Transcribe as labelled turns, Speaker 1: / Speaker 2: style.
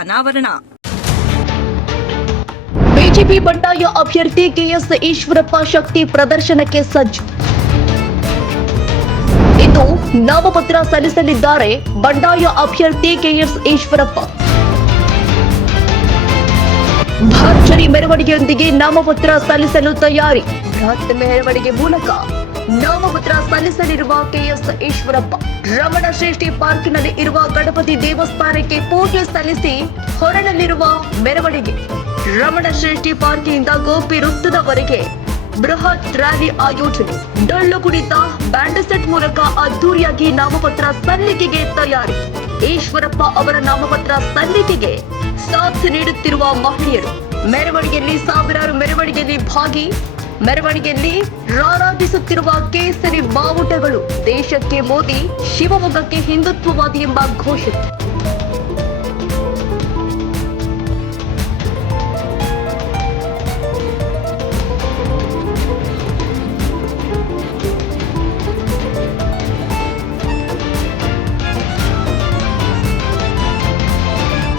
Speaker 1: ಅನಾವರಣ.
Speaker 2: ಬಿಜೆಪಿ ಬಂಡಾಯ ಅಭ್ಯರ್ಥಿ ಕೆಎಸ್ ಈಶ್ವರಪ್ಪ ಶಕ್ತಿ ಪ್ರದರ್ಶನಕ್ಕೆ ಸಜ್ಜು. ಇಂದು ನಾಮಪತ್ರ ಸಲ್ಲಿಸಲಿದ್ದಾರೆ ಬಂಡಾಯ ಅಭ್ಯರ್ಥಿ ಕೆಎಸ್ ಈಶ್ವರಪ್ಪ. ಭರ್ಜರಿ ಮೆರವಣಿಗೆಯೊಂದಿಗೆ ನಾಮಪತ್ರ ಸಲ್ಲಿಸಲು ತಯಾರಿ. ಬೃಹತ್ ಮೆರವಣಿಗೆ ಮೂಲಕ ನಾಮಪತ್ರ ಸಲ್ಲಿಸಲಿರುವ ಕೆಎಸ್ ಈಶ್ವರಪ್ಪ. ರಮಣ ಶ್ರೇಷ್ಠಿ ಪಾರ್ಕ್ನಲ್ಲಿ ಇರುವ ಗಣಪತಿ ದೇವಸ್ಥಾನಕ್ಕೆ ಪೂಜೆ ಸಲ್ಲಿಸಿ ಹೊರಡಲಿರುವ ಮೆರವಣಿಗೆ. ರಮಣ ಶ್ರೇಷ್ಠಿ ಪಾರ್ಕ್ನಿಂದ ಗೋಪಿ ವೃತ್ತದವರೆಗೆ ಬೃಹತ್ ರ್ಯಾಲಿ ಆಯೋಜನೆ. ಡೊಳ್ಳು ಕುಣಿತ ಬ್ಯಾಂಡ್ ಸೆಟ್ ಮೂಲಕ ಅದ್ದೂರಿಯಾಗಿ ನಾಮಪತ್ರ ಸಲ್ಲಿಕೆಗೆ ತಯಾರಿ. ಈಶ್ವರಪ್ಪ ಅವರ ನಾಮಪತ್ರ ಸಲ್ಲಿಕೆಗೆ ಸಾಥ್ ನೀಡುತ್ತಿರುವ ಮಹಿಳೆಯರು. ಮೆರವಣಿಗೆಯಲ್ಲಿ ಸಾವಿರಾರು ಮೆರವಣಿಗೆಯಲ್ಲಿ ಭಾಗಿ ಮೆರವಣಿಗೆಯಲ್ಲಿ ರಾರಾಜಿಸುತ್ತಿರುವ ಕೇಸರಿ ಬಾವುಟಗಳು ದೇಶಕ್ಕೆ ಮೋದಿ ಶಿವಮೊಗ್ಗಕ್ಕೆ ಹಿಂದುತ್ವವಾದಿ ಎಂಬ ಘೋಷಣೆ.